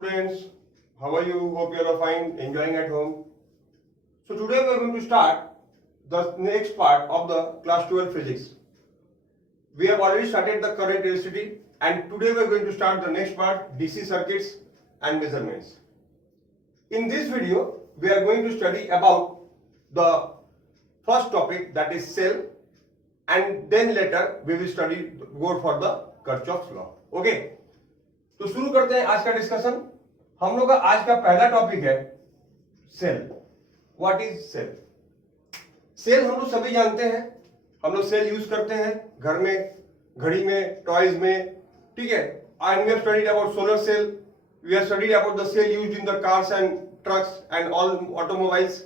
Friends, how are you? Hope you are fine, enjoying at home. So today we are going to start the next part of the class 12 physics. We have already started the current electricity and today we are going to start the next part, DC circuits and measurements. In this video, we are going to study about the first topic, that is cell, and then later we will study go for the Kirchhoff's law. Okay? तो शुरू करते हैं आज का discussion. हम लोग का आज का पहला टॉपिक है cell. What is cell? Cell हम लोग सभी जानते हैं, हम लोग सेल यूज करते हैं घर में, घड़ी में, टॉयज में, ठीक है। And we have studied about solar cell, we have studied about the cell used in the cars and trucks and all automobiles.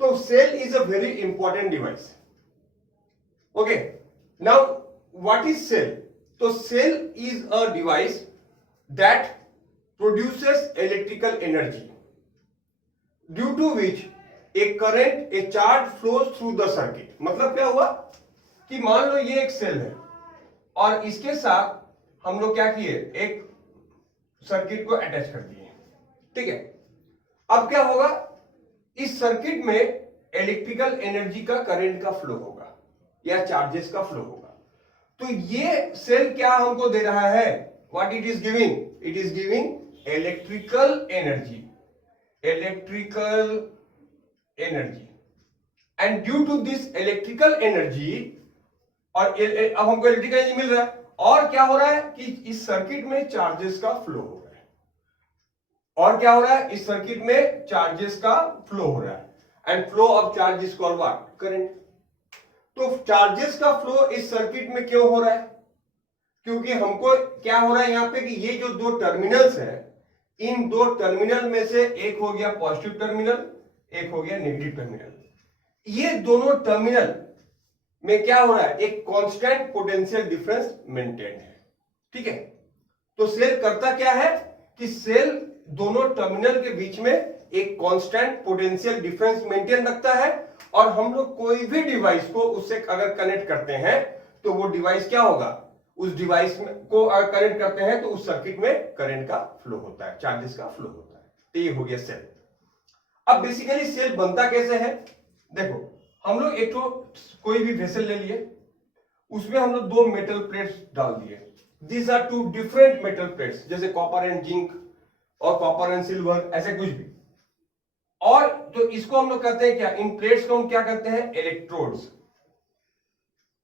तो cell is a very important device. Okay, now what is cell? तो cell is a device that produces electrical energy due to which a current, a charge flows through the circuit। मतलब क्या हुआ कि मान लो ये एक cell है और इसके साथ हम लोग क्या किए, एक सर्किट को अटैच कर दिए, ठीक है। अब क्या होगा, इस सर्किट में इलेक्ट्रिकल एनर्जी का, करंट का फ्लो होगा या चार्जेस का फ्लो होगा। तो ये सेल क्या हमको दे रहा है? What it is giving? It is giving electrical energy, and due to this electrical energy, और अब हमको इलेक्ट्रिकल एनर्जी मिल रहा है और क्या हो रहा है कि इस सर्किट में चार्जेस का फ्लो हो रहा है, और क्या हो रहा है, इस सर्किट में चार्जेस का फ्लो हो रहा है, and flow of charge is called what? Current. तो चार्जेस का फ्लो इस सर्किट में क्यों हो रहा है? क्योंकि हमको क्या हो रहा है यहाँ पे कि ये जो दो टर्मिनल्स है, इन दो टर्मिनल में से एक हो गया पॉजिटिव टर्मिनल, एक हो गया नेगेटिव टर्मिनल। ये दोनों टर्मिनल में क्या हो रहा है, एक कांस्टेंट पोटेंशियल डिफरेंस मेंटेन है, ठीक है। तो सेल करता क्या है कि सेल दोनों टर्मिनल के बीच में एक कांस्टेंट पोटेंशियल डिफरेंस मेंटेन रखता है, और हम लोग कोई भी डिवाइस को उससे अगर कनेक्ट करते हैं तो वो डिवाइस क्या होगा, उस डिवाइस को कनेक्ट करते हैं तो उस सर्किट में करंट का फ्लो होता है, चार्जेस का फ्लो होता है। तो ये हो गया सेल। अब बेसिकली सेल बनता कैसे है? देखो, हम लोग एक तो कोई भी वेसल ले लिए, उसमें हम लोग दो मेटल प्लेट्स डाल दिए। These are two different metal plates, जैसे कॉपर एंड जिंक और कॉपर एंड सिल्वर, ऐसे कुछ भी। और तो इसको हम लोग कहते हैं क्या, इन प्लेट्स को हम क्या कहते हैं? Electrodes.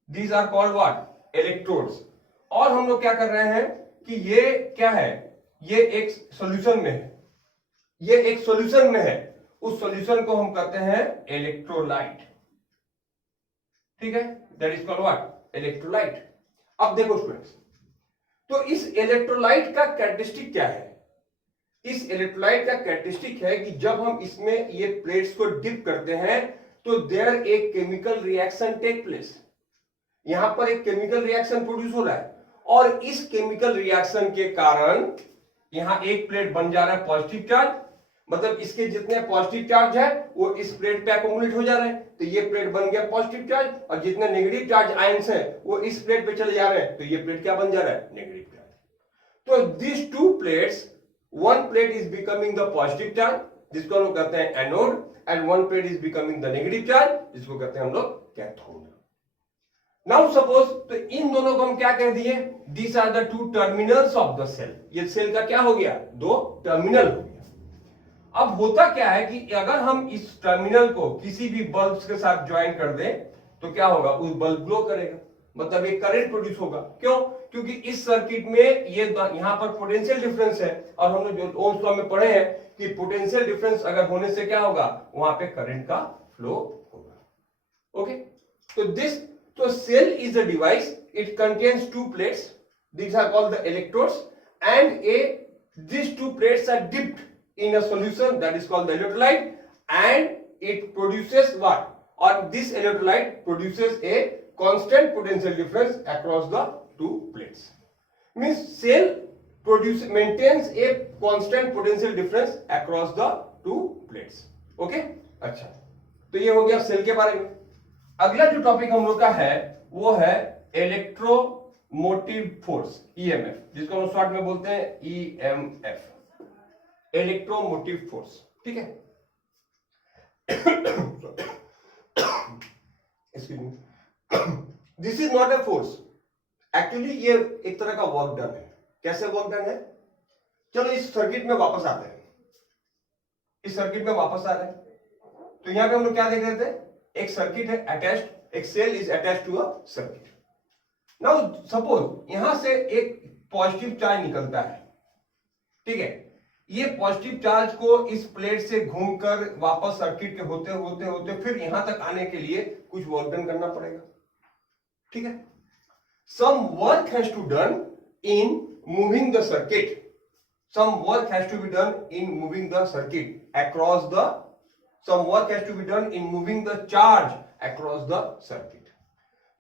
These are called what? Electrodes. और हम लोग क्या कर रहे हैं कि ये क्या है, ये एक सॉल्यूशन में है, ये एक सॉल्यूशन में है, उस सॉल्यूशन को हम कहते हैं इलेक्ट्रोलाइट, ठीक है। That is called what? Electrolyte. अब देखो स्टूडेंट्स, तो इस इलेक्ट्रोलाइट का कैरेक्टरिस्टिक क्या है? इस इलेक्ट्रोलाइट का कैरेक्टरिस्टिक है कि जब हम इसमें ये प्लेट्स को डिप करते हैं तो देयर एक केमिकल रिएक्शन टेक प्लेस। यहां पर एक केमिकल रिएक्शन प्रोड्यूस हो रहा है, और इस केमिकल रिएक्शन के कारण यहां एक प्लेट बन जा रहा है पॉजिटिव चार्ज, मतलब इसके जितने पॉजिटिव चार्ज है वो इस प्लेट पे अकोमुलेट हो जा रहे हैं, तो ये प्लेट बन गया पॉजिटिव चार्ज, और जितने नेगेटिव चार्ज आयंस हैं वो इस प्लेट पे चले जा रहे हैं, तो ये प्लेट क्या बन जा रहा है? Negative charge. तो this two plates, one plate is becoming the positive charge, जिसको हम लोग कहते हैं anode, and one plate is becoming the negative charge, जिसको कहते हैं हम लोग कैथोड। नाउ सपोज, तो इन दोनों को हम क्या कह दिए? These are the two terminals of the cell. ये सेल का क्या हो गया? दो टर्मिनल हो गया। अब होता क्या है कि अगर हम इस टर्मिनल को किसी भी बल्ब के साथ ज्वाइन कर दें तो क्या होगा? उस बल्ब ग्लो करेगा, मतलब एक करंट प्रोड्यूस होगा। क्यों? क्योंकि इस सर्किट में ये यहां पर पोटेंशियल डिफरेंस है, और हम लोग जो ओह्म्स लॉ में पढ़े हैं कि पोटेंशियल डिफरेंस अगर होने से क्या होगा, वहां पे करंट का फ्लो होगा। ओके, तो this, so cell is a device, it contains two plates, these are called the electrodes, and these two plates are dipped in a solution that is called the electrolyte, and it produces what? Or this electrolyte produces a constant potential difference across the two plates. Means cell maintains a constant potential difference across the two plates. Okay? अच्छा, तो ये हो गया cell के बारे में। अगला जो टॉपिक हम लोग का है वो है इलेक्ट्रोमोटिव फोर्स, ईएमएफ, जिसको हम शॉर्ट में बोलते हैं ईएमएफ। इलेक्ट्रोमोटिव फोर्स, ठीक है। This is not a force, actually ये एक तरह का वर्क डन है। कैसे वर्क डन है? चलो इस सर्किट में वापस आते हैं। इस सर्किट में वापस आ रहे हैं तो यहां पे हम लोग क्या देख रहे थे? एक सर्किट है अटैच्ड, एक cell is attached to a circuit. Now suppose यहां से एक पॉजिटिव चार्ज निकलता है, ठीक है। ये पॉजिटिव चार्ज को इस प्लेट से घूमकर वापस सर्किट के होते होते होते फिर यहां तक आने के लिए कुछ वर्क डन करना पड़ेगा, ठीक है। Some work has to done in moving the circuit, some work has to be done in moving the circuit across the, some work has to be done in moving the charge across the circuit.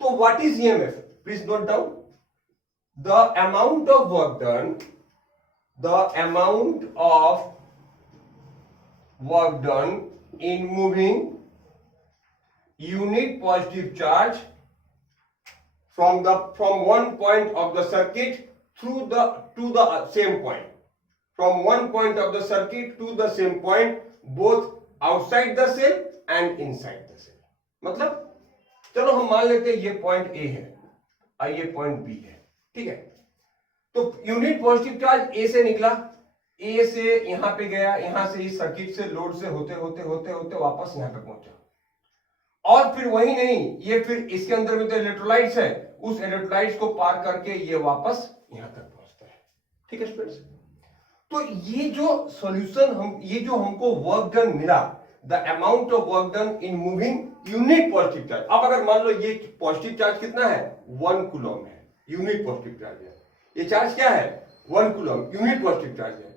So what is EMF? Please note down the amount of work done, the amount of work done in moving unit positive charge from one point of the circuit through the to the same point, from one point of the circuit to the same point, both outside the cell and inside the cell. मतलब चलो हम मान लेते हैं ये point A है और ये पॉइंट बी है, ठीक है। तो यूनिट पॉजिटिव चार्ज ए से निकला, ए से यहां पे गया, यहां से इस सर्किट से लोड से होते होते होते होते वापस यहां पे पहुंचा, और फिर वही नहीं, ये फिर इसके अंदर में तो इलेक्ट्रोलाइट्स है, उस इलेक्ट्रोलाइट्स को पार करके ये वापस यहां तक पहुंचता है, ठीक है स्टूडेंट्स। तो ये जो सॉल्यूशन हम, ये जो हमको वर्क डन मिला, the amount of work done in moving unit positive charge. अब अगर मान लो ये पॉजिटिव चार्ज कितना है? 1 कूलम है, यूनिट पॉजिटिव चार्ज है। ये चार्ज क्या है? 1 कूलम, यूनिट पॉजिटिव चार्ज है।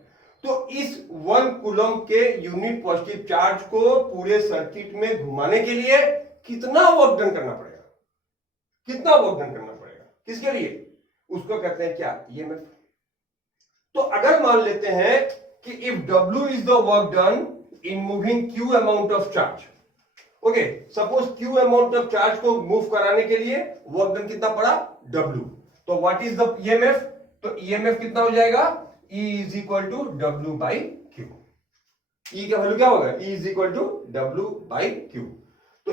तो इस 1 कूलम के यूनिट पॉजिटिव चार्ज को पूरे सर्किट में घुमाने के लिए कितना वर्क डन करना पड़ेगा? कितना वर्क डन करना पड़ेगा? किसके लिए? उसको कहते हैं क्या? ईएमएफ। तो अगर मान लेते हैं कि if W is the work done in moving Q amount of charge, okay, suppose Q amount of charge को मूव कराने के लिए वर्क डन कितना पड़ा? W। तो व्हाट इज द EMF? तो EMF कितना हो जाएगा? E is equal to W by Q। E का वैल्यू क्या होगा? E is equal to W by Q। तो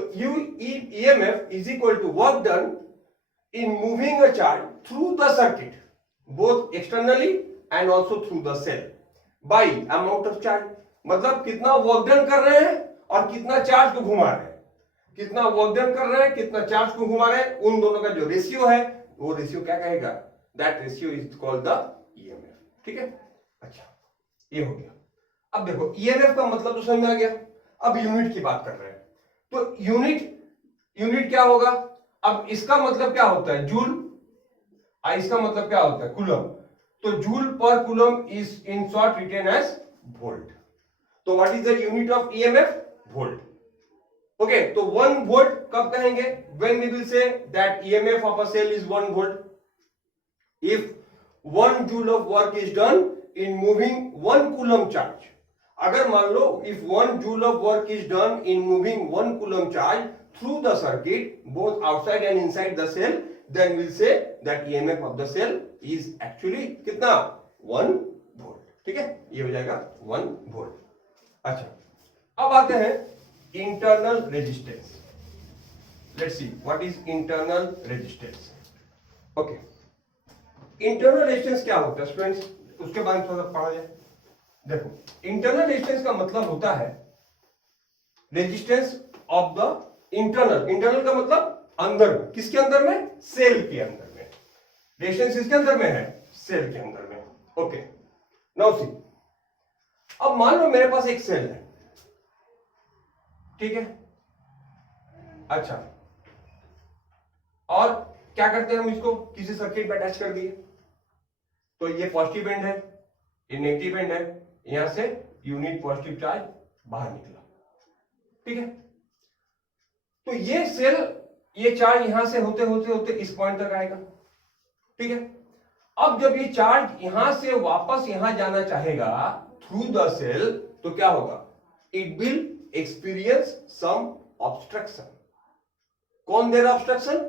EMF is equal to work done in moving a charge through the circuit, both externally and also through the cell by amount of charge। मतलब कितना work done कर रहे हैं और कितना charge को घुमा रहे हैं, कितना वर्क डन कर रहे हैं, कितना चार्ज को घुमा रहे हैं, उन दोनों का जो रेशियो है वो रेशियो क्या कहेगा? That ratio is called the EMF, ठीक है। अच्छा, ये हो गया। अब देखो ईएमएफ का मतलब तो समझ में आ गया। अब यूनिट की बात कर रहे हैं, तो यूनिट क्या होगा? अब इसका मतलब क्या होता है? जूल। इसका मतलब क्या होता है? कूलम। तो joule per coulomb is in short written as volt. तो what is the unit of EMF? Volt. Okay, तो 1 वोल्ट कब कहेंगे? When we will say that EMF of a cell is 1 volt. If 1 joule of work is done in moving 1 coulomb charge, अगर मान लो if 1 joule of work is done in moving 1 coulomb charge through the circuit both outside and inside the cell, then we'll say that EMF of the cell is actually कितना? 1 volt, ठीक है। ये हो जाएगा 1 volt। अच्छा, अब आते हैं internal resistance. Let's see what is internal resistance. Okay, internal resistance क्या होता है स्टूडेंट्स? उसके बारे में थोड़ा पढ़ा जाए। देखो, इंटरनल रेजिस्टेंस का मतलब होता है रेजिस्टेंस ऑफ द इंटरनल का मतलब अंदर में। किसके अंदर में? सेल के अंदर में। रेजिस्टेंस किसके अंदर में है? सेल के अंदर में। ओके, नाउ सी, अब मान लो मेरे पास एक सेल है, ठीक है। अच्छा, और क्या करते हैं हम? इसको किसी सर्किट में अटैच कर दिए, तो ये पॉजिटिव एंड है, ये नेगेटिव एंड है, यहां से यूनिट पॉजिटिव चार्ज बाहर निकला, ठीक है। तो ये सेल, ये चार्ज यहां से होते होते होते इस पॉइंट तक आएगा, ठीक है। अब जब ये चार्ज यहां से वापस यहां जाना चाहेगा थ्रू द सेल, तो क्या होगा? It will experience some obstruction. कौन दे रहा obstruction?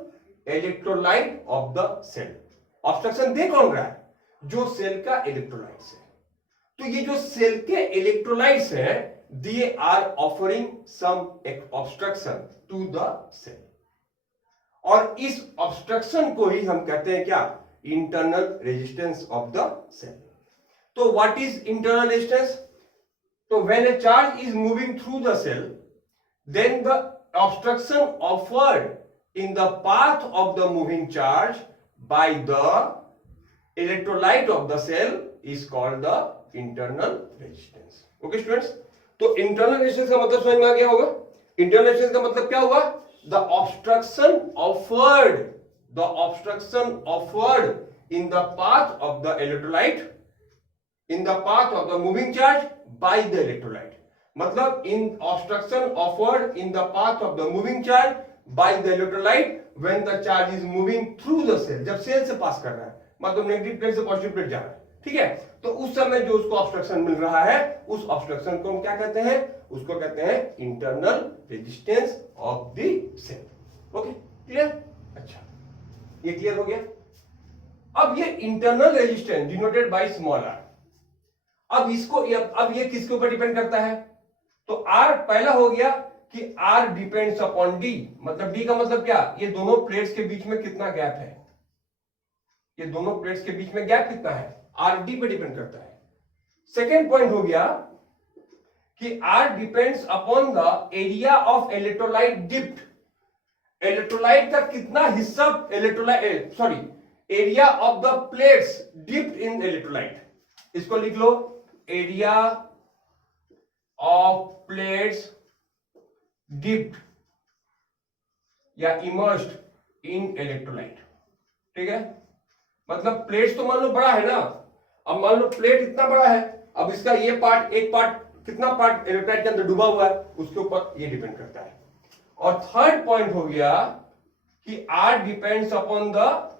Electrolyte of the cell. Obstruction दे कौन रहा है? जो सेल का इलेक्ट्रोलाइट्स है। तो ये जो सेल के इलेक्ट्रोलाइट्स हैं, they are offering some obstruction to the cell, और इस ऑब्स्ट्रक्शन को ही हम कहते हैं क्या, internal resistance of the cell. तो व्हाट इज इंटरनल रेजिस्टेंस? तो when a charge is moving through the cell, then the obstruction offered in the path of the moving charge by the electrolyte of the cell is called the internal resistance. Okay students, तो internal resistance का मतलब समझ में आ गया होगा। internal resistance का मतलब क्या हुआ? the obstruction offered in the path of the electrolyte, in the path of the moving charge by the electrolyte, मतलब in obstruction offered in the path of the moving charge by the electrolyte when the charge is moving through the cell, जब cell से पास कर रहा है, मतलब negative plate से positive plate जा रहा है, ठीक है। तो उस समय जो उसको ऑब्स्ट्रक्शन मिल रहा है, उस ऑब्स्ट्रक्शन को हम क्या कहते हैं? उसको कहते हैं internal resistance of the cell. Okay, clear? अच्छा, ये क्लियर हो गया। अब ये internal resistance denoted by small R, अब इसको अब ये किसके ऊपर डिपेंड करता है? तो R पहला हो गया कि R डिपेंड्स अपॉन D, मतलब D का मतलब क्या? ये दोनों प्लेट्स के बीच में कितना गैप है, ये दोनों प्लेट्स के बीच में गैप कितना है, R D पे डिपेंड करता है। सेकेंड पॉइंट हो गया कि R depends upon the area of electrolyte dipped, electrolyte का कितना हिस्सा area of the plates dipped in electrolyte, इसको लिख लो एरिया ऑफ प्लेट्स डिप्ड या इमर्स्ड इन इलेक्ट्रोलाइट, ठीक है। मतलब प्लेट्स तो मान लो बड़ा है ना, अब मान लो प्लेट इतना बड़ा है, अब इसका ये पार्ट, एक पार्ट, कितना पार्ट इलेक्ट्रोलाइट के अंदर डूबा हुआ है, उसके ऊपर ये डिपेंड करता है। और थर्ड पॉइंट हो गया कि R depends upon the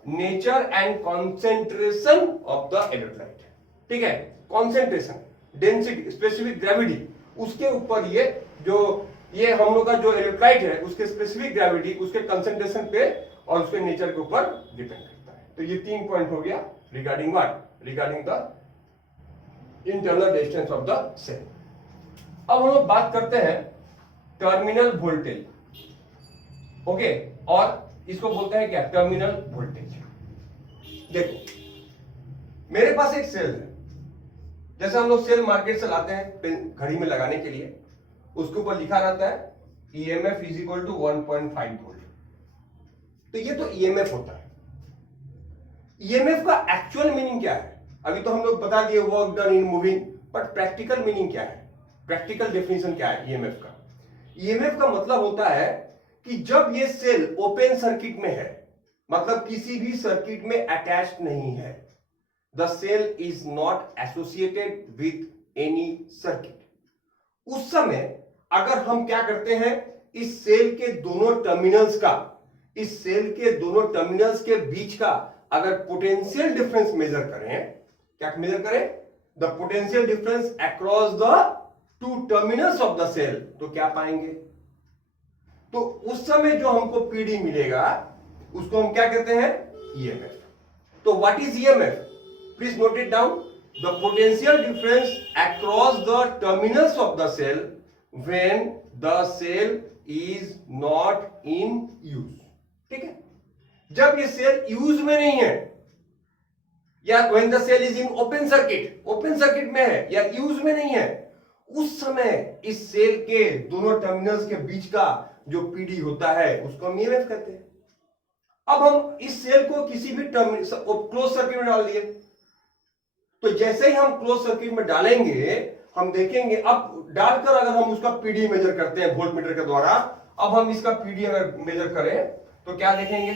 nature and concentration of the electrolyte, ठीक है। कॉन्सेंट्रेशन, डेंसिटी, स्पेसिफिक ग्रेविटी, उसके ऊपर ये जो ये हम लोग का जो इलेक्ट्रोलाइट है उसके स्पेसिफिक ग्रेविटी, उसके कंसंट्रेशन पे और उसके नेचर के ऊपर डिपेंड करता है। तो ये 3 पॉइंट हो गया regarding what, regarding the internal resistance of the cell. अब हम लोग बात करते हैं टर्मिनल वोल्टेज, ओके, और इसको बोलते हैं क्या, टर्मिनल वोल्टेज। देखो मेरे पास एक सेल है, जैसे हम लोग सेल मार्केट से लाते हैं घड़ी में लगाने के लिए, उसके ऊपर लिखा रहता है EMF is equal to 1.5 volt. तो ये तो EMF होता है। EMF का एक्चुअल मीनिंग क्या है? अभी तो हम लोग बता दिए work done in moving, but practical meaning क्या है, प्रैक्टिकल डेफिनेशन क्या है EMF का? EMF का मतलब होता है कि जब ये सेल ओपन सर्किट में है, मतलब किसी भी सर्किट में अटैच नहीं है, the cell is not associated with any circuit, उस समय अगर हम क्या करते हैं, इस सेल के दोनों टर्मिनल्स का, इस सेल के दोनों टर्मिनल्स के बीच का अगर पोटेंशियल डिफरेंस मेजर करें, क्या मेजर करें, the potential difference across the two terminals of the cell, तो क्या पाएंगे? तो उस समय जो हमको पीडी मिलेगा उसको हम क्या कहते हैं, EMF। तो what is EMF? Please note it down. The potential difference across the terminals of the cell when the cell is not in use. ठीक है, जब ये सेल यूज में नहीं है, या when the cell is in open circuit, open circuit में है या यूज में नहीं है, उस समय इस सेल के दोनों टर्मिनल्स के बीच का जो पीडी होता है उसको हम EMF कहते हैं। अब हम इस सेल को किसी भी क्लोज सर्किट में डाल दिए, तो जैसे ही हम क्लोज सर्किट में डालेंगे, हम देखेंगे, अब डालकर अगर हम उसका पीडी मेजर करते हैं वोल्ट मीटर के द्वारा, अब हम इसका पीडी अगर मेजर करें तो क्या देखेंगे,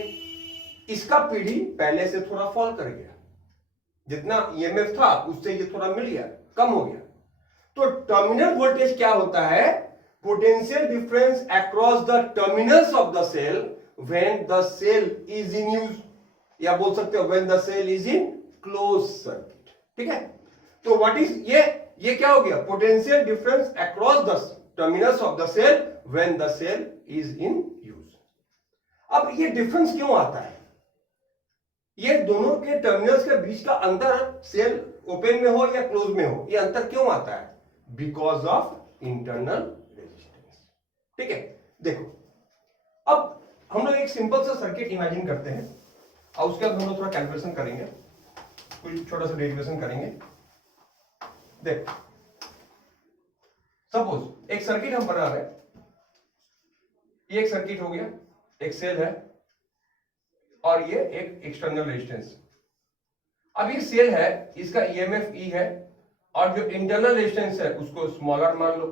इसका पीडी पहले से थोड़ा फॉल कर गया, जितना EMF था उससे ये थोड़ा मिल गया, कम हो गया। तो टर्मिनल वोल्टेज क्या होता है, potential difference across the terminals of the cell when the cell is in use, या बोल सकते हो when the cell is in close circuit, ठीक है। तो व्हाट इज ये क्या हो गया, potential difference across the terminals of the cell when the cell is in use. अब ये डिफरेंस क्यों आता है, ये दोनों के टर्मिनल्स के बीच का अंतर सेल ओपन में हो या क्लोज में हो, ये अंतर क्यों आता है? Because of internal resistance. ठीक है, देखो अब हम लोग एक सिंपल सा सर्किट इमेजिन करते हैं और उसके बाद हम लोग थोड़ा कैलकुलेशन करेंगे, कोई छोटा सा डेरिवेशन करेंगे। देख सपोज एक सर्किट हम बना रहे हैं, ये एक सर्किट हो गया, एक सेल है और ये एक एक्सटर्नल रेजिस्टेंस। अब ये सेल है, इसका ईएमएफ ई है और जो इंटरनल रेजिस्टेंस है उसको स्मॉल आर मान लो,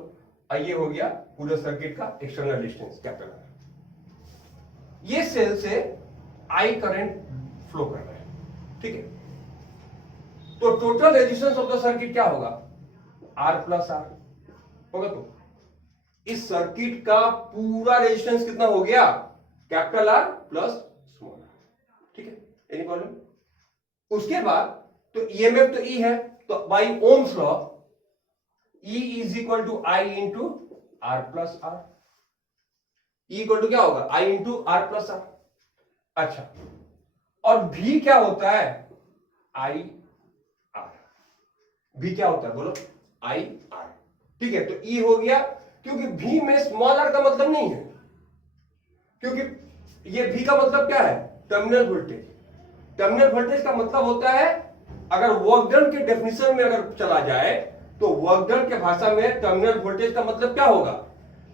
और ये हो गया पूरे सर्किट का एक्सटर्नल रेजिस्टेंस कैपिटल आर। ये सेल से आई करंट फ्लो कर रहा है, ठीक है। तो total resistance of the circuit क्या होगा? आर प्लस आर होगा। तो इस सर्किट का पूरा रेजिस्टेंस कितना हो गया? Capital R plus small R, ठीक है। Any problem? उसके बाद तो ईएमएफ तो ई है, तो by Ohm's law E is equal to I into R plus R. E equal to क्या होगा? I into R plus R. अच्छा, और भी क्या होता है? I R. भी क्या होता है बोलो? आई आर, ठीक है। तो ई हो गया, क्योंकि भी में स्मॉल आर का मतलब नहीं है, क्योंकि ये भी का मतलब क्या है? Terminal voltage. टर्मिनल वोल्टेज का मतलब होता है, अगर वर्क डन के डेफिनेशन में अगर चला जाए तो वर्क डन के भाषा में टर्मिनल वोल्टेज का मतलब क्या होगा?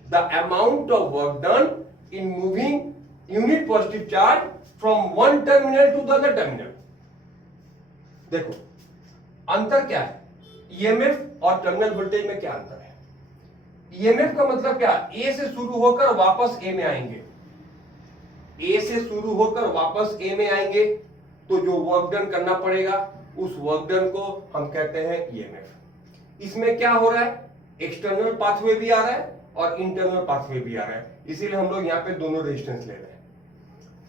The amount of work done in moving unit positive charge from one terminal to the other terminal. देखो अंतर क्या है? ईएमएफ और टर्मिनल वोल्टेज में क्या अंतर है? ईएमएफ का मतलब क्या? ए से शुरू होकर वापस ए में आएंगे, ए से शुरू होकर वापस ए में आएंगे, तो जो वर्क डन करना पड़ेगा उस वर्क डन को हम कहते हैं ईएमएफ। इसमें क्या हो रहा है? एक्सटर्नल पाथवे भी आ रहा है और इंटरनल पाथवे भी आ रहा है, इसीलिए हम लोग यहां पे दोनों रेजिस्टेंस ले रहे हैं।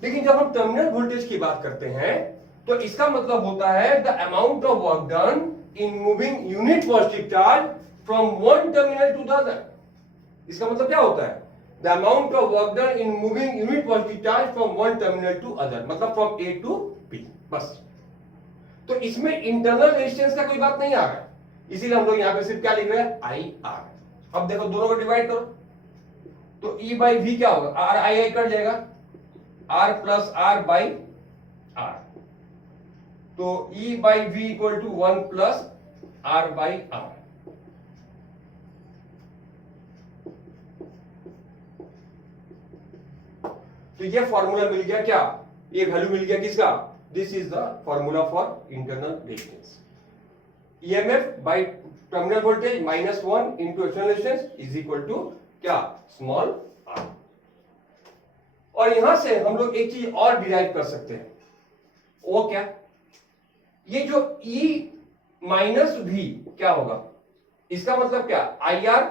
लेकिन जब हम टर्मिनल वोल्टेज की बात करते हैं तो इसका मतलब होता है the amount of work done in moving unit positive charge from one terminal to the other. इसका मतलब क्या होता है? The amount of work done in moving unit positive charge from one terminal to other, मतलब from A to B, बस। तो इसमें internal resistance का कोई बात नहीं आ रहा है, इसीलिए हम लोग यहां पे सिर्फ क्या लिख रहे हैं? I R. अब देखो दोनों को डिवाइड करो तो ई बाई वी क्या होगा? आर आई आई कट जाएगा, R plus R by R. तो E by V equal to 1 plus R by R. तो ये फॉर्मूला मिल गया क्या? ये वैल्यू मिल गया किसका? This is the formula for internal resistance. EMF by terminal voltage minus 1 into external resistance is equal to क्या? Small R. और यहां से हम लोग एक चीज और डिराइव कर सकते हैं, वो क्या? ये जो E माइनस V क्या होगा? इसका मतलब क्या? I R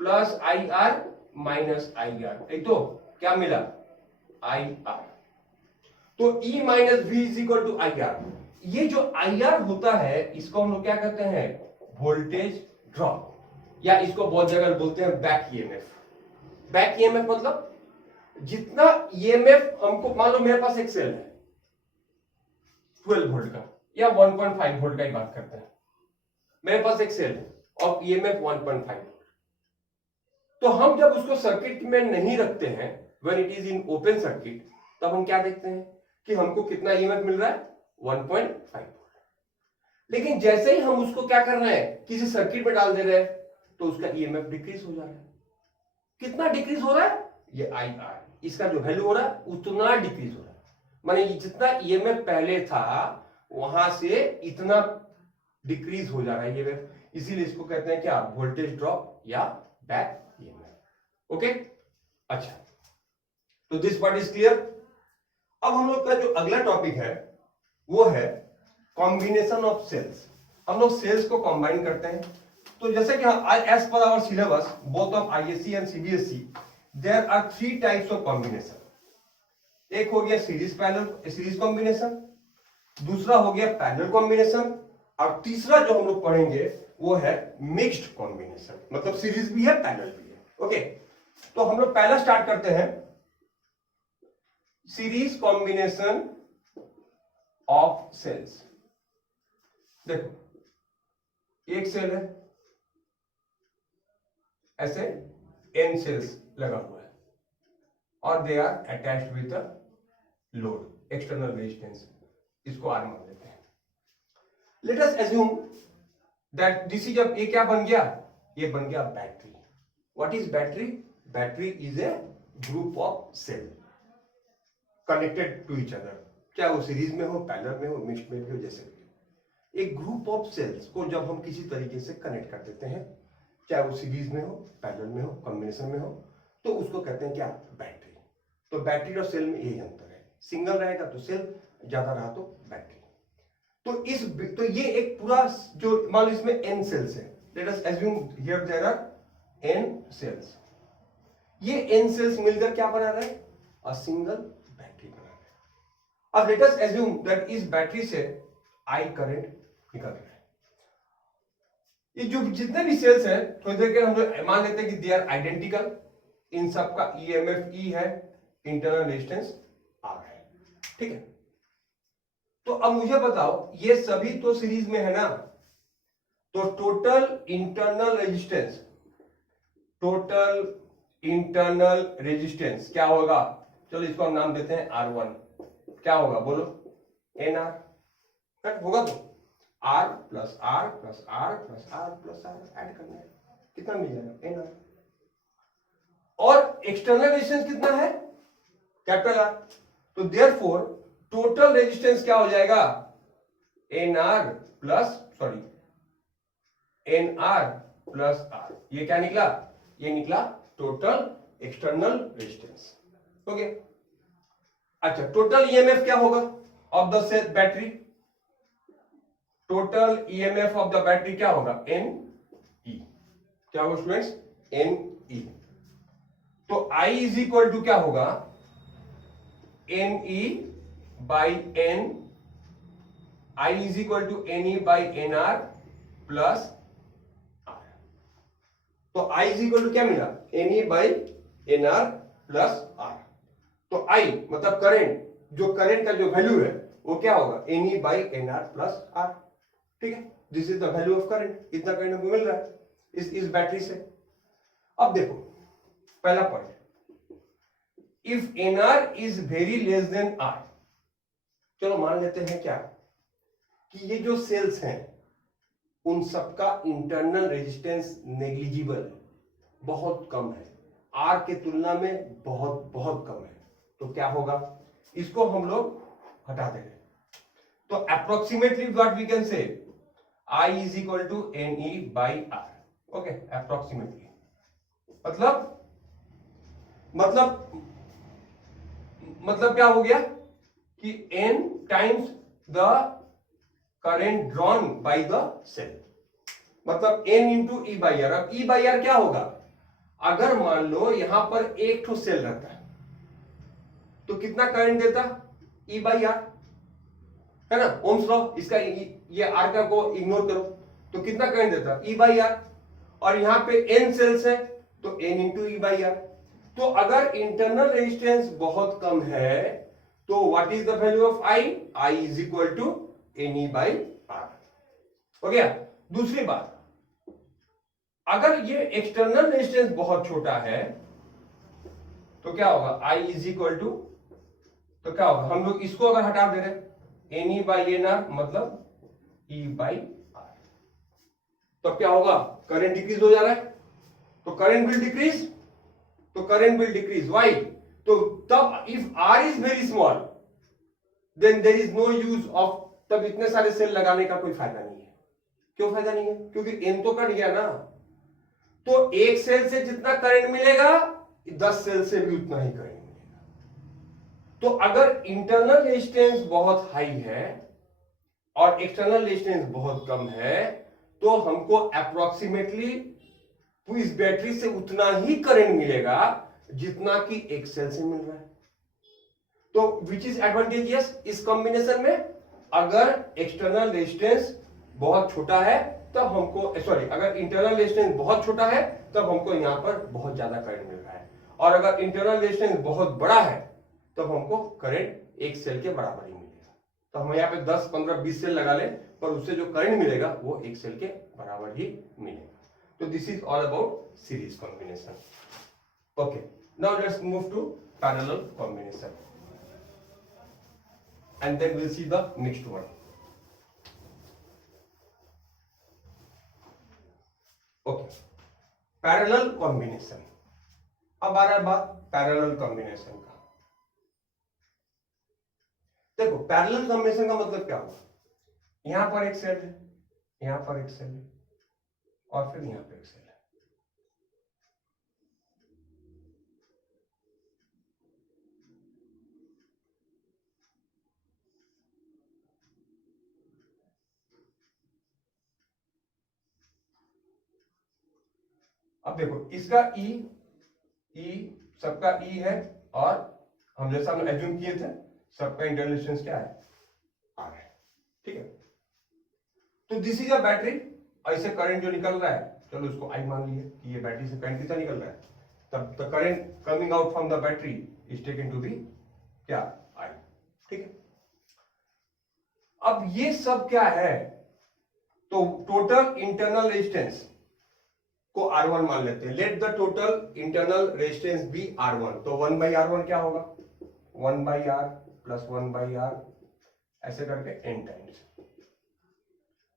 plus I R minus I R, एक तो क्या मिला? I R. तो E minus V is equal to I R. ये जो आई आर होता है इसको हम लोग क्या कहते हैं? वोल्टेज ड्रॉप, या इसको बहुत जगह बोलते हैं बैक ईएमएफ। बैक ईएमएफ मतलब जितना ईएमएफ हमको, मान लो मेरे पास एक सेल है 12 वोल्ट का या 1.5 वोल्ट का ही बात करते हैं, मेरे पास एक सेल है और ईएमएफ 1.5। तो हम जब उसको सर्किट में नहीं रखते हैं, when it is in open circuit, तब हम क्या देखते हैं कि हमको कितना ईएमएफ मिल रहा है? 1.5 वोल्ट। लेकिन जैसे ही हम उसको क्या कर रहे हैं? किसी सर्किट में डाल दे रहे हैं, तो उसका ईएमएफ डिक्रीज हो जा रहा है। कितना डिक्रीज हो रहा है? ये आई आर, इसका जो वैल्यू हो रहा है उतना डिक्रीज हो रहा है, माने जितना ईएमएफ पहले था वहां से इतना डिक्रीज हो जा रहा है ईएमएफ, इसीलिए इसको कहते हैं क्या? वोल्टेज ड्रॉप या बैक ईएमएफ। ओके, अच्छा, तो दिस पार्ट इज क्लियर। अब हम लोग का जो अगला टॉपिक है वो है कॉम्बिनेशन ऑफ सेल्स। हम लोग सेल्स को कंबाइन करते हैं। तो जैसे कि as per our syllabus both of ISC and CBSE there are 3 types of combination. एक हो गया सीरीज कॉम्बिनेशन, दूसरा हो गया पैरेलल कॉम्बिनेशन, और तीसरा जो हम लोग पढ़ेंगे वो है मिक्स्ड कॉम्बिनेशन, मतलब सीरीज भी है पैरेलल भी है। ओके, तो हम लोग पहला स्टार्ट करते हैं सीरीज कॉम्बिनेशन ऑफ सेल्स। देखो एक सेल है, ऐसे n सेल्स लगा हुआ है और they are attached with a load, external resistance, इसको R मान लेते हैं। Let us assume that this is, ये क्या बन गया, ये बन गया battery. What is battery? Battery is a group of cell connected to each other, चाहे वो सीरीज में हो, पैरेलल में हो, मिक्स्ड में भी हो, जैसे भी। एक ग्रुप ऑफ सेल्स को जब हम किसी तरीके से कनेक्ट कर देते हैं, चाहे वो सीरीज में हो, पैरेलल में हो, कॉम्बिनेशन में हो, तो उसको कहते हैं क्या? बैटरी। तो बैटरी और सेल में यही अंतर है, सिंगल रहेगा तो सेल, ज्यादा रहा तो बैटरी। तो ये एक पूरा जो, मान लो इसमें n सेल्स है, let us assume here there are n cells. ये n सेल्स मिलकर क्या बना रहे हैं? अ सिंगल बैटरी बना रहे हैं। अब लेट अस अज्यूम दैट इस बैटरी से I करंट निकल रहा है। ये जो जितने भी सेल्स हैं, थोड़ी देर के हम लोग मान लेते हैं कि दे आर आइडेंटिकल, इन सब का EMF E है, इंटरनल रेजिस्टेंस R है, ठीक है। तो अब मुझे बताओ, ये सभी तो सीरीज में है ना, तो टोटल इंटरनल रेजिस्टेंस क्या होगा? चलो इसको हम नाम देते हैं R1। क्या होगा बोलो? NR होगा। तो R plus R plus R plus R plus R add करना है, कितना मिल जाएगा? NR। और एक्सटर्नल रेजिस्टेंस कितना है? Capital R। तो देयरफॉर टोटल रेजिस्टेंस क्या हो जाएगा? NR plus NR plus R। ये क्या निकला? ये निकला टोटल एक्सटर्नल रेजिस्टेंस। ओके, अच्छा, टोटल EMF क्या होगा of the cell battery? Total EMF of the battery क्या होगा? NE। क्या होगा स्टूडेंट्स? NE। तो I इज इक्वल टू क्या होगा? NE by N, I is equal to NE by NR plus R। तो I इज इक्वल टू क्या मिला? NE by NR plus R। तो I मतलब करंट, जो करंट का जो वैल्यू है वो क्या होगा? NE by NR plus R, ठीक है। This is the value of current, इतना करंट हमको मिल रहा है इस बैटरी से। अब देखो पहला point, if NR is very less than R, चलो मान लेते हैं क्या कि ये जो सेल्स हैं उन सबका इंटरनल रेजिस्टेंस नेग्लिजिबल है, बहुत कम है, R के तुलना में बहुत बहुत कम है। तो क्या होगा? इसको हम लोग हटा देंगे। तो approximately what we can say, I is equal to NE by R। Okay, approximately मतलब क्या हो गया कि N times the current drawn by the cell, मतलब N into E by R। अब E बाई R क्या होगा? अगर मान लो यहां पर एक ठो सेल रहता है तो कितना करंट देता? E बाई R, है ना, ओम्स लॉ। इसका ये R का को इग्नोर करो, तो कितना करंट देता? E by R। और यहां पे N सेल्स है तो N into E by R। तो अगर इंटरनल रेजिस्टेंस बहुत कम है तो what is the value of I? I is equal to NE by R। हो गया। दूसरी बात, अगर ये एक्सटर्नल रेजिस्टेंस बहुत छोटा है तो क्या होगा? I इज इक्वल टू, तो क्या होगा? हम लोग इसको अगर हटा दे रहे NE बाई NR मतलब E बाई R, तो क्या होगा? करंट डिक्रीज हो जा रहा है, तो करंट विल डिक्रीज, व्हाई? तो तब if R is very small then there is no use of, तब इतने सारे सेल लगाने का कोई फायदा नहीं है। क्यों फायदा नहीं है? क्योंकि N तो कट गया ना। तो एक सेल से जितना करंट मिलेगा 10 सेल से भी उतना ही करंट मिलेगा। तो अगर इंटरनल रेजिस्टेंस बहुत हाई है और एक्सटर्नल रेजिस्टेंस बहुत कम है तो हमको अप्रोक्सीमेटली इस बैटरी से उतना ही करंट मिलेगा जितना कि एक सेल से मिल रहा है। तो विच इज एडवांटेजियस इस कॉम्बिनेशन में? अगर एक्सटर्नल रेजिस्टेंस बहुत छोटा है तब हमको, अगर इंटरनल रेजिस्टेंस बहुत छोटा है तब हमको यहां पर बहुत ज्यादा करंट मिल रहा है, और अगर इंटरनल रेजिस्टेंस बहुत बड़ा है तब हमको करंट एक सेल के बराबर ही मिलेगा। तो हम यहाँ पे 10, 15, 20 सेल लगा लें, पर उससे जो करंट मिलेगा वो एक सेल के बराबर ही मिलेगा। तो this is all about series combination. Okay, now let's move to parallel combination and then we'll see the next one. Okay, parallel combination. अब आ रहा है बात पैरेलल कॉम्बिनेशन का। देखो, पैरेलल कॉम्बिनेशन का मतलब क्या हुआ, यहां पर एक सेल है, यहां पर एक सेल है, और फिर यहां पर एक सेल है। अब देखो, इसका ई सबका ई है, और हम जैसा हमने एज्यूम किए थे सबका इंटरनल डिस्टेंस क्या है, आर है। ठीक है, तो दिस इज अ बैटरी, ऐसे करंट जो निकल रहा है, चलो उसको आई मान लिए कि ये बैटरी से करंट कितना निकल रहा है, तब the current coming out from the battery is taken to be क्या, आई। ठीक है, अब ये सब क्या है, तो टोटल इंटरनल रेजिस्टेंस को R1 मान लेते हैं। Let the total internal resistance be R1, तो 1/R1 क्या होगा, 1/R प्लस 1/R ऐसे करके n टाइम्स,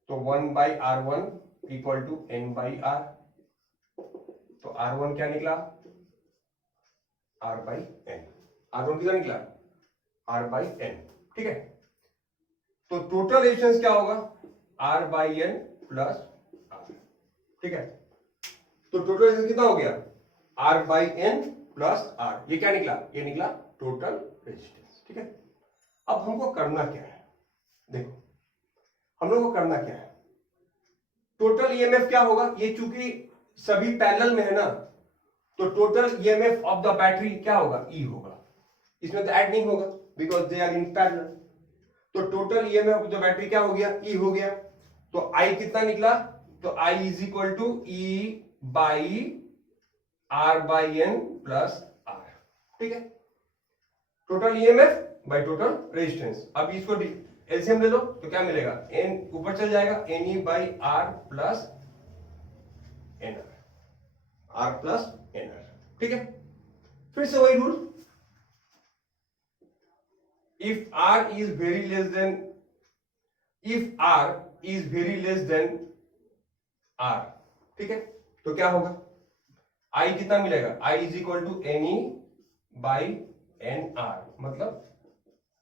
तो 1/R1 इक्वल टू n/R, तो R1 क्या निकला, R/n। R1 कितना निकला, R/n। ठीक है, तो टोटल रेजिस्टेंस क्या होगा, R/n प्लस R। ठीक है, तो टोटल रेजिस्टेंस कितना हो गया, R/n प्लस R। ये क्या निकला, ये निकला टोटल रेजिस्टेंस। ठीक है, अब हमको करना क्या है, देखो हम लोग को करना क्या है, टोटल ईएमएफ क्या होगा, ये चूंकि सभी पैरेलल में है ना, तो total EMF of the battery क्या होगा, ई होगा, इसमें तो ऐड नहीं होगा because they are in parallel. तो total EMF of the battery क्या हो गया, ई हो गया, तो आई कितना निकला, तो I is equal to E by R/n plus R। ठीक है, total EMF by total resistance. अब इसको एलसीएम ले लो तो क्या मिलेगा, n ऊपर चल जाएगा, NE by R plus NR, R plus NR। ठीक है, फिर से वही rule, if R is very less than, if R is very less than R, ठीक है, तो क्या होगा, I कितना मिलेगा, I is equal to NE by NR, मतलब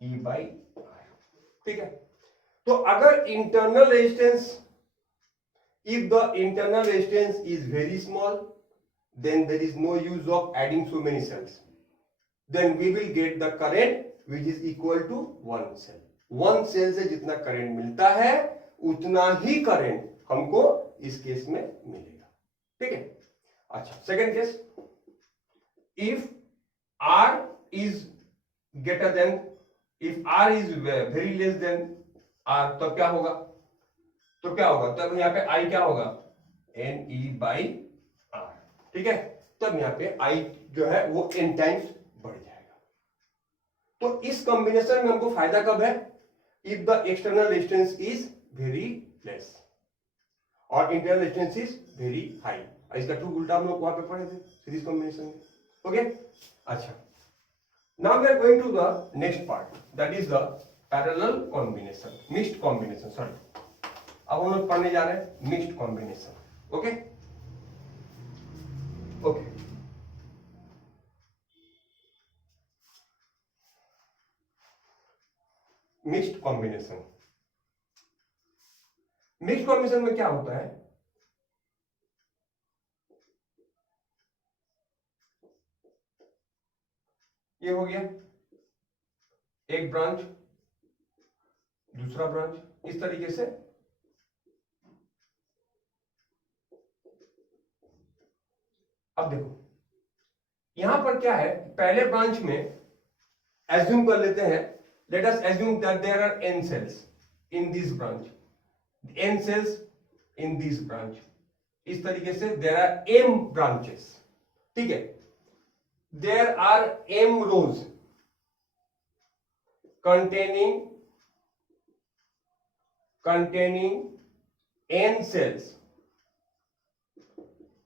E बाई R। ठीक है, तो अगर internal resistance, if the internal resistance is very small, then there is no use of adding so many cells, then we will get the current which is equal to one cell। one cell से जितना current मिलता है उतना ही current हमको इस case में मिलेगा। ठीक है, अच्छा second case, if R is greater than, if R is very less than R, तब क्या होगा, तो क्या होगा, तब यहाँ पे I क्या होगा, NE बाई R। ठीक है, तब यहाँ पे I जो है वो n टाइम्स बढ़ जाएगा। तो इस कॉम्बिनेशन में हमको फायदा कब है, if the external resistance is very less और internal resistance is very high. इसका ट्रू उल्टा हम लोग वहां पे पढ़े थे सीरीज कॉम्बिनेशन में। ओके, अच्छा, now we are going to the next part, that is the parallel combination, mixed combination, sorry, अब हम लोग पढ़ने जा रहे हैं mixed combination. Okay okay, mixed combination, mixed combination में क्या होता है, ये हो गया एक ब्रांच, दूसरा ब्रांच, इस तरीके से अब देखो यहां पर क्या है, पहले ब्रांच में एज्यूम कर लेते हैं, let us assume that there are n cells in this branch, n cells in this branch, इस तरीके से देयर आर m branches। ठीक है, there are m rows, containing n cells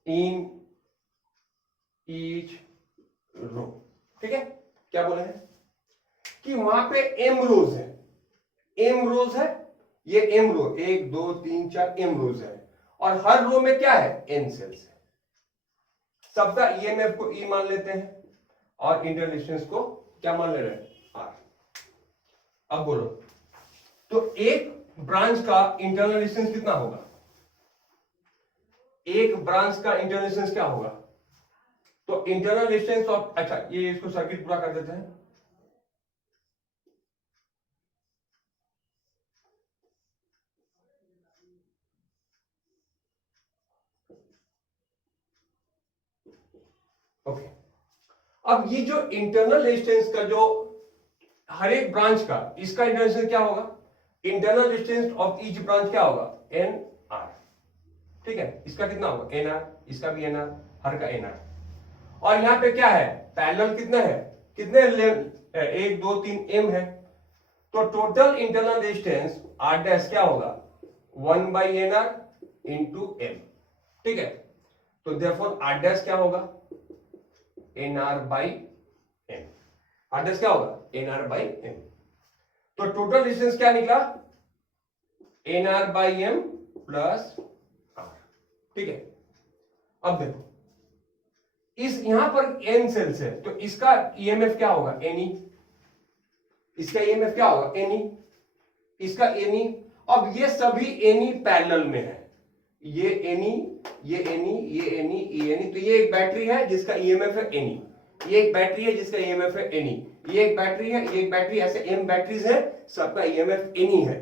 in each row। ठीक है, क्या बोले हैं कि वहां पे m रोज है, m रोज है, ये m रो 1 2 3 4 m रोज है, और हर रो में क्या है n सेल्स है। सबका ईएमएफ को E मान लेते हैं और इंटरनल डिस्टेंस को क्या मान ले रहे हैं R। अब बोलो तो एक ब्रांच का इंटरनल डिस्टेंस कितना होगा, एक ब्रांच का इंटरनल डिस्टेंस क्या होगा, तो इंटरनल डिस्टेंस ऑफ, अच्छा ये इसको सर्किट पूरा कर देते हैं। ओके, अब ये जो इंटरनल रेजिस्टेंस का जो हर एक ब्रांच का, इसका इंटरनल डिस्टेंस क्या होगा, internal distance of each branch क्या होगा एन आर। ठीक है, इसका कितना होगा एन आर, इसका भी एन आर, हर का एन आर। और यहां पे क्या है पैरेलल कितना है, कितने 1 2 3 एम है, तो total internal resistance R dash क्या होगा 1 by N R into M. ठीक है, तो देयरफॉर आर डैश क्या होगा N R by M, R dash क्या होगा एन आर बाई एम। तो टोटल डिस्टेंस क्या निकला N R by M plus R. ठीक है, अब देखो इस यहां पर n सेल्स है तो इसका ईएमएफ क्या होगा एनी, इसका ईएमएफ क्या होगा एनी, इसका एनी। अब ये सभी एनी पैरेलल में है, ये एनी, ये एनी, ये एनी, ये एनी, तो ये एक बैटरी है जिसका ईएमएफ है एनी, ये एक बैटरी है जिसका ईएमएफ है एनी, ये एक बैटरी है, ये एक बैटरी, ऐसे एम बैटरीज है, सबका ईएमएफ एनी है।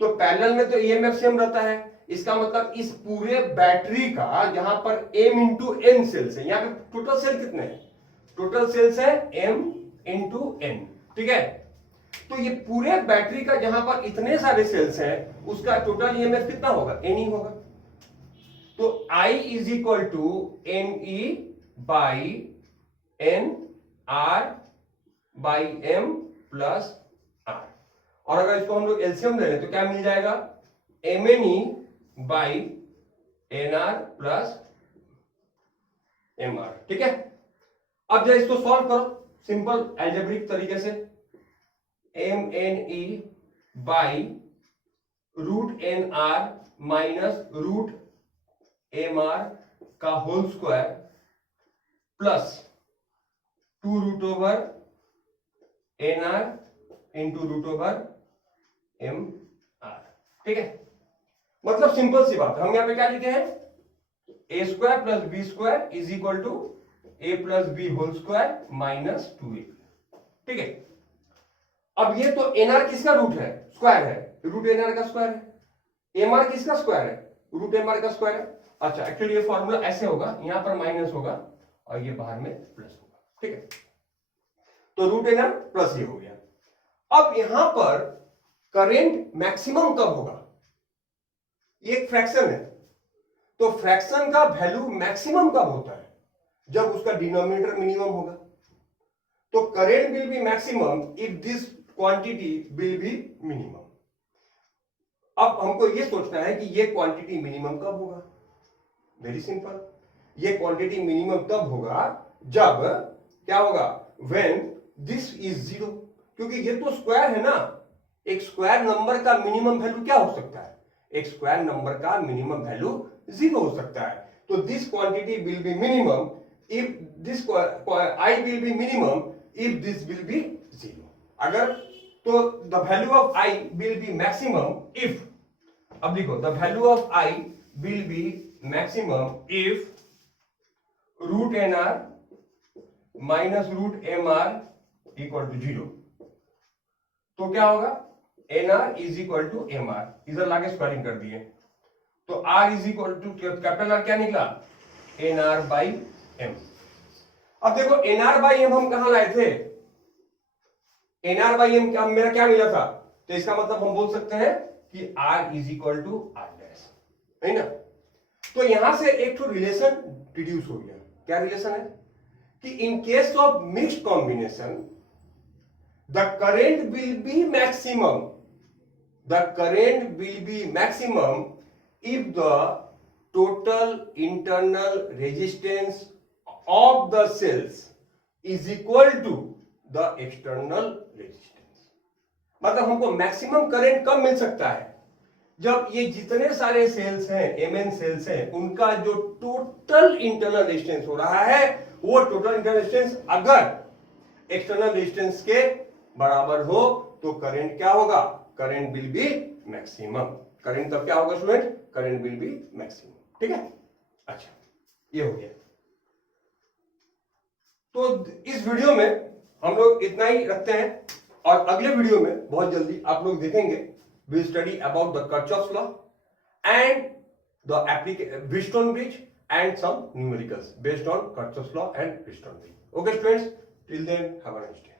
तो पैरेलल में तो ईएमएफ सेम रहता है, इसका मतलब इस पूरे बैटरी का यहां पर m इंटू एन सेल्स है, यहां पे टोटल सेल कितने हैं, टोटल सेल्स है m इंटू एन। ठीक है, तो ये पूरे बैटरी का जहां पर इतने सारे सेल्स हैं उसका टोटल ईएमएफ कितना होगा एन ई होगा। तो I is equal to N E by N R by M plus R. और अगर इसको हम लोग एलसीएम ले लें तो क्या मिल जाएगा M N E by N R plus M R. ठीक है, अब जब इसको सॉल्व करो सिंपल एल्जेब्रिक तरीके से, M N E by root N R minus root M R का whole square plus 2 root over N R into root over M R. ठीक है, मतलब सिंपल सी बात है, हम यहां पे क्या लिखे हैं A square plus B square is equal to A plus B whole square minus 2a। ठीक है, अब ये तो एनआर किसका रूट है स्क्वायर है, रूट एनआर का स्क्वायर है, एमआर किसका स्क्वायर है रूट एमआर का स्क्वायर है। अच्छा एक्चुअली ये फॉर्मूला ऐसे होगा, यहां पर माइनस होगा और ये बाहर में प्लस होगा। ठीक है, तो रूट एनआर प्लस ये हो गया। अब यहां पर करंट मैक्सिमम कब होगा, ये एक फ्रैक्शन है, तो फ्रैक्शन का वैल्यू मैक्सिमम कब होता है जब उसका डिनोमिनेटर मिनिमम होगा। तो current will be maximum if this quantity will be minimum. अब हमको ये सोचना है कि ये क्वांटिटी मिनिमम कब होगा, वेरी सिंपल, ये क्वांटिटी मिनिमम तब होगा जब क्या होगा व्हेन दिस इज जीरो, क्योंकि ये तो स्क्वायर है ना, एक स्क्वायर नंबर का मिनिमम वैल्यू क्या हो सकता है, एक स्क्वायर नंबर का मिनिमम वैल्यू जीरो हो सकता है। तो this quantity will be minimum if this I will be minimum if this will be zero. अगर तो the value of I will be maximum if, अब लिखो the value of I will be maximum if root N R minus root M R equal to zero. तो क्या होगा N R is equal to M R, इधर लाके squaring कर दिए, तो R is equal to capital R क्या निकला एन आर बाई एम। अब देखो एन आर बाई एम हम कहां लाए थे, एन आर बाई एम मेरा क्या मिला था, तो इसका मतलब हम बोल सकते हैं कि R is equal to R dash, है ना। तो यहां से एक तो रिलेशन डिड्यूस हो गया, क्या रिलेशन है कि in case of mixed combination the current will be maximum. The current will be maximum if the total internal resistance of the cells is equal to the external resistance. मतलब हमको maximum current कब मिल सकता है? जब ये जितने सारे sales हैं, एमएन सेल्स हैं, उनका जो टोटल इंटरनल रेजिस्टेंस हो रहा है, वो टोटल इंटरनल रेजिस्टेंस अगर एक्सटर्नल रेजिस्टेंस के बराबर हो तो करंट क्या होगा? Current will be maximum. Current तब क्या होगा student? Current will be maximum. ठीक है? अच्छा, ये हो गया. तो इस वीडियो में हम लोग इतना ही रखते हैं और अगले वीडियो में बहुत जल्दी आप लोग देखेंगे. We'll study about the Kirchhoff's law and the Wheatstone bridge and some numericals based on Kirchhoff's law and Wheatstone bridge. Okay, students. Till then, have a nice day.